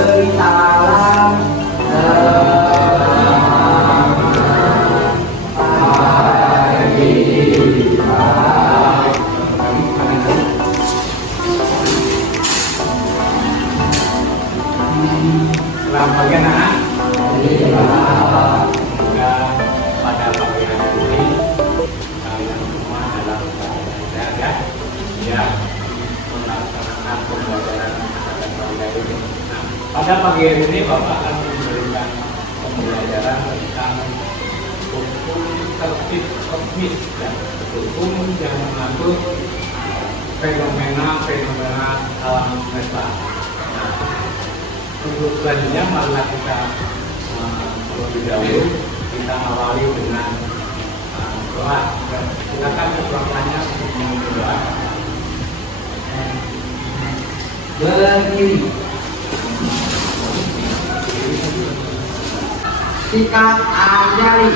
beri salam Selamat pagi anak-anak. Semoga pada pagi hari ini kalian semua dalam keadaan sehat ya. Ya, melaksanakan pembelajaran pada pagi hari ini. Nah, pada pagi hari ini Bapak akan memberikan pembelajaran tentang hukum tertib kosmis dan hukum yang mengatur fenomena alam semesta. Untuk selanjutnya marilah kita terlebih dahulu kita awali dengan doa. Silakan ketuanya untuk berdoa. berdiri. Sikap ajari.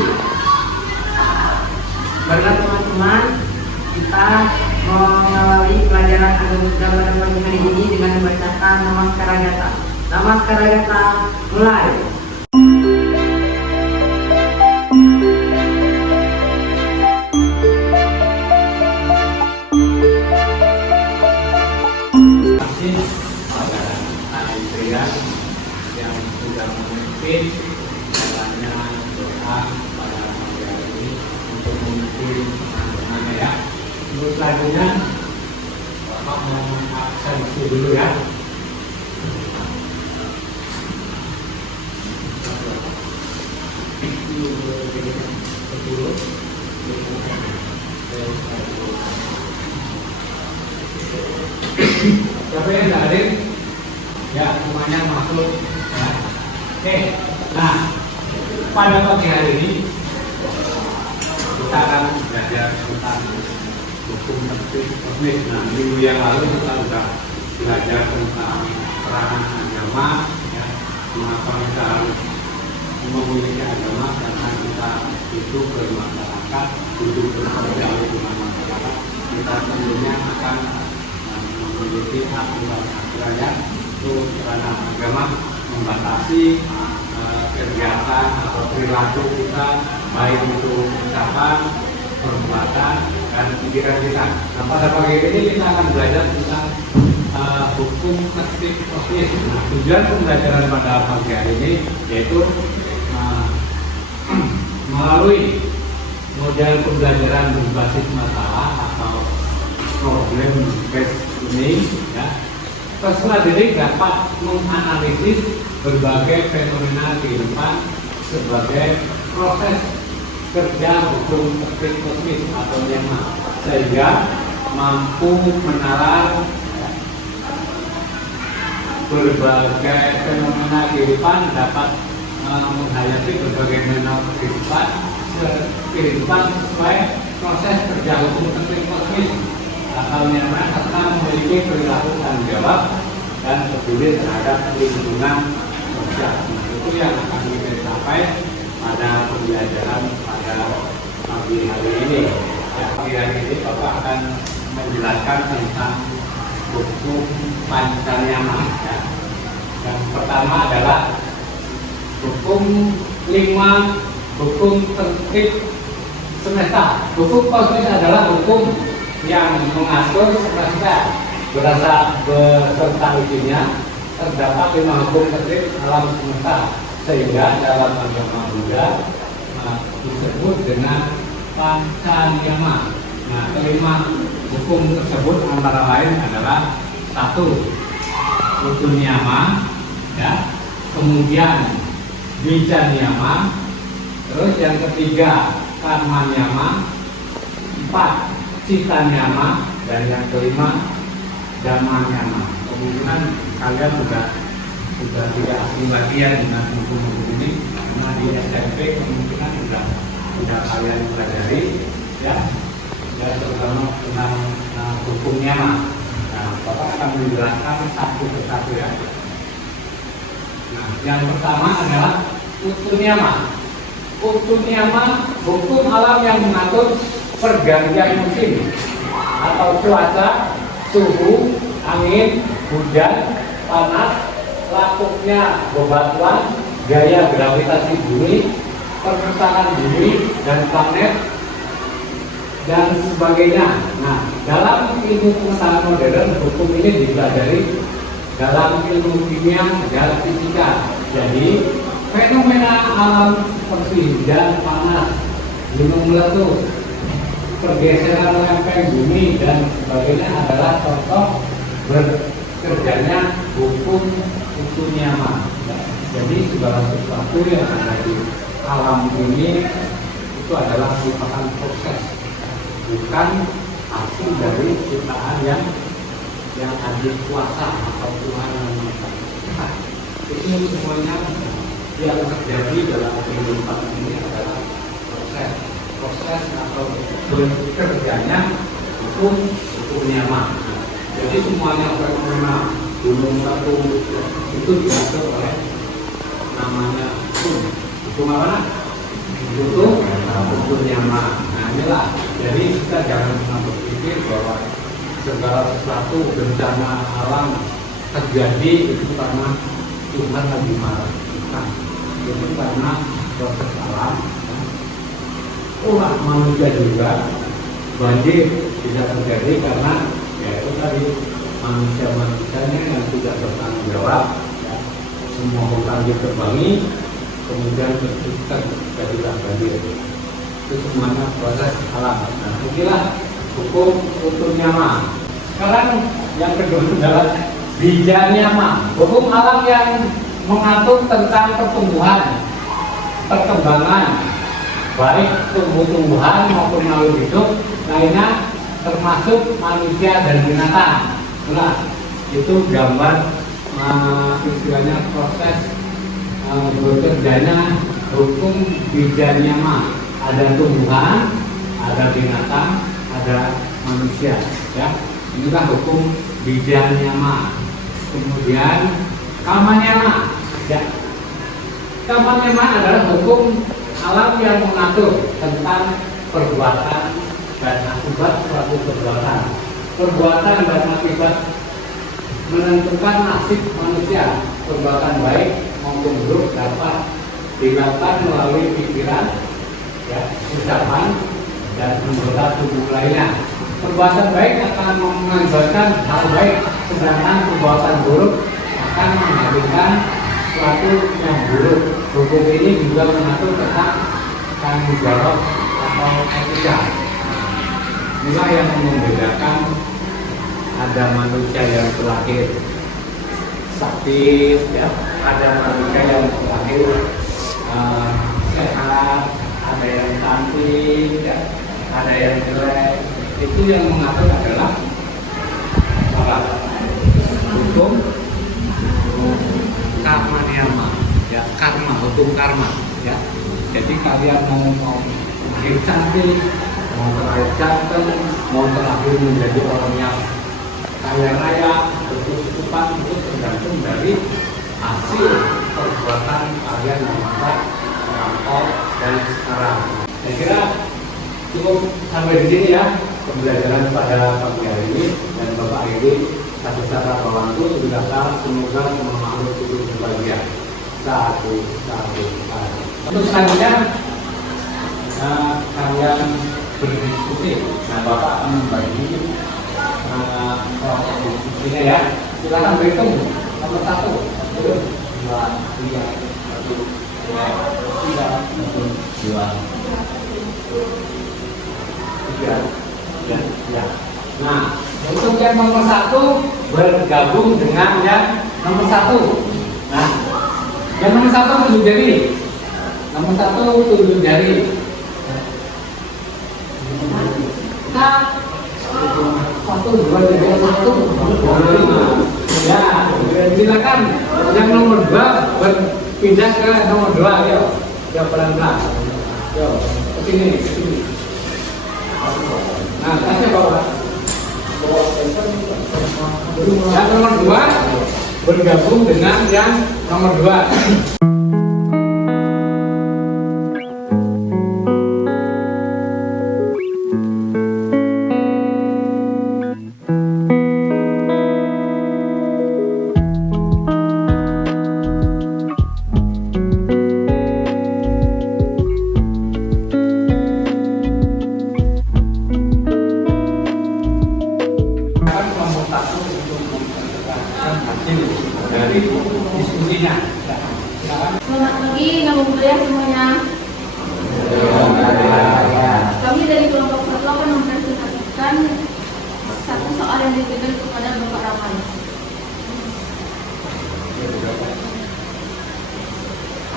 Baiklah teman-teman, kita mengawali pelajaran agama Buddha pada pagi hari ini dengan membacakan Namaskara Gata. Namaskara Gata mulai. Terima kasih pada Hari Pria yang sudah memimpin jalannya doa pada pagi hari ini untuk memimpin teman-teman ya. Untuk selanjutnya Bapak mau absensi dulu ya. Siapa yang tidak hadir? Ya, semuanya masuk ya. Oke, nah pada pagi hari ini kita akan belajar tentang hukum tertib kosmis. Nah, minggu yang lalu kita sudah belajar tentang peranan agama ya, mengapa kita harus memiliki agama karena kita hidup bermasyarakat, hidup bersosial dengan masyarakat. Kita tentunya akan memiliki aturan ya, untuk peranan agama membatasi kegiatan atau perilaku kita, baik itu ucapan, perbuatan, dan pikiran kita. Nah, pada pagi ini kita akan belajar tentang hukum tertib kosmis. Nah, tujuan pembelajaran pada pagi hari ini yaitu melalui model pembelajaran berbasis masalah atau problem based learning ya, peserta didik dapat menganalisis berbagai fenomena kehidupan sebagai proses kerja hukum tertib kosmis atau YAMA, sehingga mampu menalar berbagai fenomena kehidupan, dapat menghayati berbagai fenomena kehidupan sesuai proses kerja hukum tertib kosmis atau YAMA, serta memiliki perilaku tanggung jawab dan peduli terhadap lingkungan sosial. Nah, itu yang akan kita capai pada pembelajaran pada pagi hari ini. Ya, pagi hari ini Bapak akan menjelaskan tentang hukum Pancanyama. Ya. Yang pertama adalah hukum 5, hukum tertib semesta. Hukum kosmis adalah hukum yang mengatur semesta beserta isinya. Terdapat 5 hukum tertib alam semesta, sehingga dalam agama Buddha disebut dengan Pancanyama. Nah, kelima hukum tersebut antara lain adalah 1. Utuniyama ya, kemudian Bijanyama, terus yang ketiga Karmanyama, 4 Citanyama, dan yang kelima Dhammanyama. Kemungkinan kalian sudah tidak asing lagi ya dengan hukum-hukum ini, karena di SMP kemungkinan sudah kalian pelajari ya, terutama tentang hukum Nyama. Nah, Bapak akan menjelaskan satu persatu ya. Nah, yang pertama adalah Utuniyama. Utuniyama hukum alam yang mengatur pergantian musim atau cuaca, suhu, angin, hujan, panas, lapuknya bebatuan, gaya gravitasi bumi, pergerakan bumi dan planet, dan sebagainya. Nah, dalam ilmu pengetahuan modern, hukum ini dipelajari dalam ilmu kimia dan fisika. Jadi, fenomena alam seperti hujan, panas, gunung meletus, pergeseran lempeng bumi dan sebagainya adalah contoh bekerjanya hukum Tsunoyama. Jadi segala sesuatu yang ada di alam ini itu adalah merupakan proses, bukan hasil dari ciptaan yang adil kuasa atau Tuhan yang Maha Esa. Itu semuanya yang terjadi dalam kehidupan ini adalah proses atau bekerjanya hukum Tsunoyama. Jadi semuanya fenomena gunung batu itu diatur oleh namanya hukum apa? Hukum Tsunoyama. Nah inilah, jadi kita jangan pernah berpikir bahwa segala sesuatu bencana alam terjadi itu karena Tuhan lagi marah. Nah, itu karena proses alam. Ulah manusia juga banjir bisa terjadi karena ya itu tadi manusia-manusianya yang tidak bertanggung jawab, ya. Semua hutan ditebangi, kemudian terjadilah banjir. Itu semuanya proses alam. Nah, inilah hukum Tsunoyama. Sekarang yang kedua adalah Bijanyama, hukum alam yang mengatur tentang pertumbuhan, perkembangan, baik tumbuh-tumbuhan maupun makhluk hidup lainnya, termasuk manusia dan binatang. Nah, itu gambar istilahnya proses bekerjanya hukum Bijanyama. Ada tumbuhan, ada binatang, ada manusia. Ya, inilah hukum Bijanyama. Kemudian Kamanyama. Ya, Kamanyama adalah hukum alam yang mengatur tentang perbuatan dan akibat suatu perbuatan. Perbuatan dan akibat menentukan nasib manusia. Perbuatan baik maupun buruk dapat dilakukan melalui pikiran, ya, ucapan, dan anggota tubuh lainnya. Perbuatan baik akan mengakibatkan hal baik, sedangkan perbuatan buruk akan menghasilkan suatu yang buruk. Hukum ini juga mengatur tentang tanggung jawab atau etika. Inilah yang membedakan ada manusia yang terlahir sakit, ya, ada manusia yang terlahir sehat, ada yang cantik, ya, ada yang jelek. Itu yang mengatur adalah hukum Kamanyama, ya, karma, hukum karma, ya. Jadi kalian mau lahir cantik, mau terlahir ganteng, mau terlahir menjadi orang yang kaya raya, berkecukupan, itu tergantung dari hasil perbuatan kalian yang masa lampau dan sekarang. Saya kira cukup sampai di sini, ya, pembelajaran pada pagi hari ini, dan Bapak ini satu-satu membantu. Semoga semua makhluk hidup berbahagia. Satu. Untuk selanjutnya kalian berdiskusi. Nah, Bapak akan membagi diskusinya, ya. Silakan berhitung. Nomor 1, 2, 3, 1, 2, 3. Ya. Nah, untuk yang nomor 1 bergabung dengan yang nomor 1. Nah, yang nomor 1 tunjuk jari. Nomor 1 tunjuk jari. Nah, 1, 2, 3, 1, 2, 5. Ya, silakan yang nomor 2 berpindah ke nomor 2, ya. Ya, pelan-pelan. Yo, ke sini. Nah, kasih bawah. Yang nomor 2 bergabung dengan yang nomor 2. dari diskusinya. Ya, silakan. Selamat pagi, nama budaya semuanya. Kami dari kelompok 1 akan mempresentasikan satu soal yang ditujukan kepada Bapak Rahman.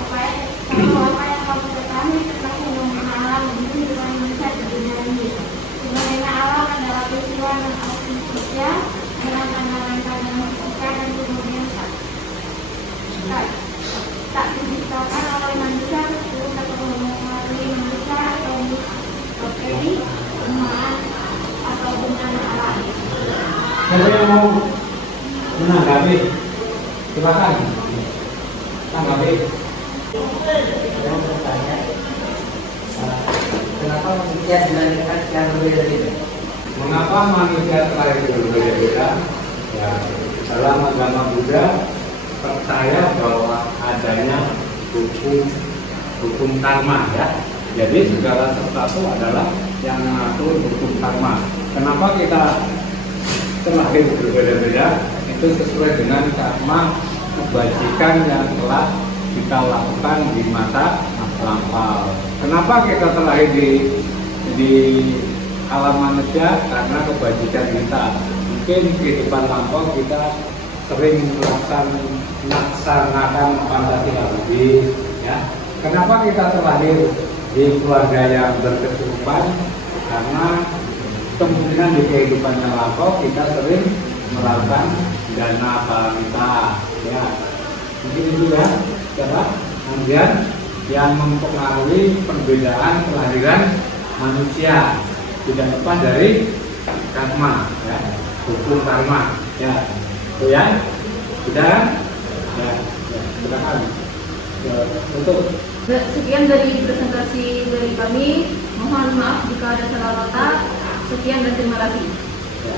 Apa yang kamu ketahui tentang fenomena alam bumi di Indonesia di dunia ini? Fenomena alam adalah peristiwa non manusia dengan pandangan fisika dan kemudian tak diciptakan oleh manusia tersebut atau melalui manusia atau bakteri, tumbuhan atau bencana alam. Siapa yang mau menanggapi? Silakan. Tanggapi. Yang bertanya, kenapa manusia dilahirkan secara berbeda-beda? Mengapa manusia terlahir berbeda-beda? Ya, dalam agama Buddha percaya bahwa adanya hukum karma, ya. Jadi segala sesuatu adalah yang mengatur hukum karma. Kenapa kita terlahir berbeda-beda? Itu sesuai dengan karma kebajikan yang telah kita lakukan di masa lampau. Kenapa kita terlahir di alam manusia? Karena kebajikan kita. Mungkin kehidupan lampau kita sering melaksanakan Pancasila Budi, ya. Kenapa kita terlahir di keluarga yang berkecukupan? Karena kemungkinan di kehidupan yang lampau kita sering melakukan dana parita, ya. Mungkin itu ya. Kemudian yang mempengaruhi perbedaan kelahiran manusia tidak lepas dari karma, ya, hukum karma, ya, itu ya, sudah, ya, silakan. Untuk Sekian dari presentasi dari kami. Mohon maaf jika ada salah kata. Sekian dan terima kasih. ya,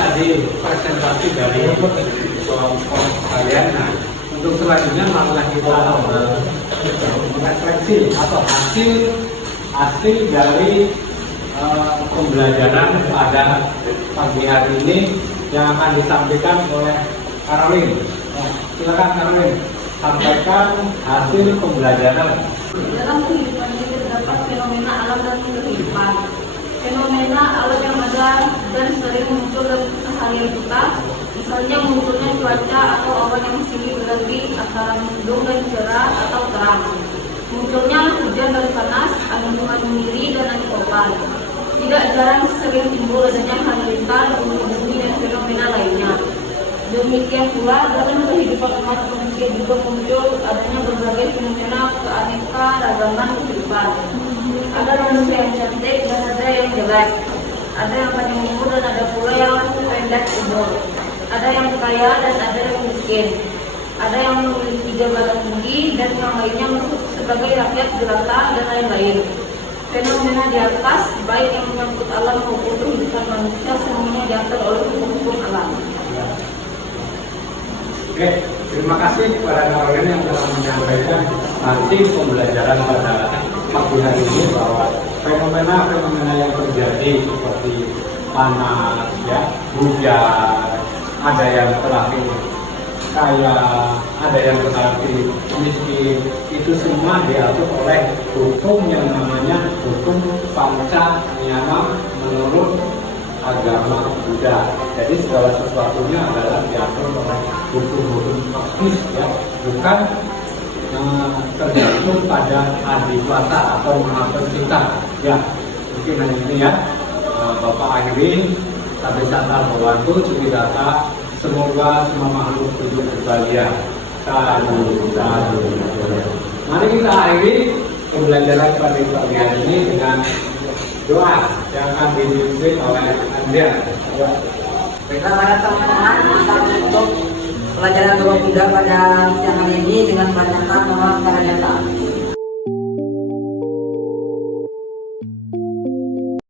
tadi presentasi dari kelompok kalian. Nah, untuk selanjutnya malah kita refleksi atau hasil dari pembelajaran pada pagi hari ini yang akan disampaikan oleh Caroline. Silakan Caroline, sampaikan hasil pembelajaran. Dalam kehidupan ini terdapat fenomena alam dan kehidupan. Fenomena alam yang ada dan sering muncul dalam keseharian kita, misalnya munculnya cuaca atau awan yang silih berganti antara mendung dan cerah atau terang. Munculnya hujan dan panas, angin sendiri dan angin topan. Tidak jarang sering timbul adanya halilintar, bumi dan fenomena lainnya. Demikian pula dalam kehidupan umat manusia juga muncul adanya berbagai fenomena keanekaragaman kehidupan. Ada manusia yang cantik dan ada yang jelek. Ada yang panjang umur dan ada pula yang pendek umur. Ada yang kaya dan ada yang miskin. Ada yang memiliki jabatan tinggi dan yang lainnya sebagai rakyat jelata dan lain-lain. Fenomena di atas, baik yang menyangkut alam maupun kehidupan manusia, semuanya diatur oleh hukum alam. Oke, terima kasih kepada kalian yang telah menyampaikan hasil pembelajaran pada pagi hari ini bahwa fenomena-fenomena yang terjadi seperti panas, ya, hujan, ada yang terakhir kaya, ada yang terakhir miskin, itu semua diatur oleh hukum yang namanya hukum panca niyama menurut agama Buddha. Jadi segala sesuatunya adalah diatur oleh hukum-hukum kosmis, ya, bukan tergantung pada adiwata atau maha pencipta. Ya, mungkin hanya ini ya. Bapak akhiri sampai kata bawaku data. Semoga semua makhluk hidup berbahagia. Sadu. Mari kita akhiri pembelajaran pada pagi hari ini dengan doa yang akan dipimpin oleh Andrea. Baiklah para teman-teman, kita menutup pelajaran doa Buddha pada siang hari ini dengan bacaan nama Karagata.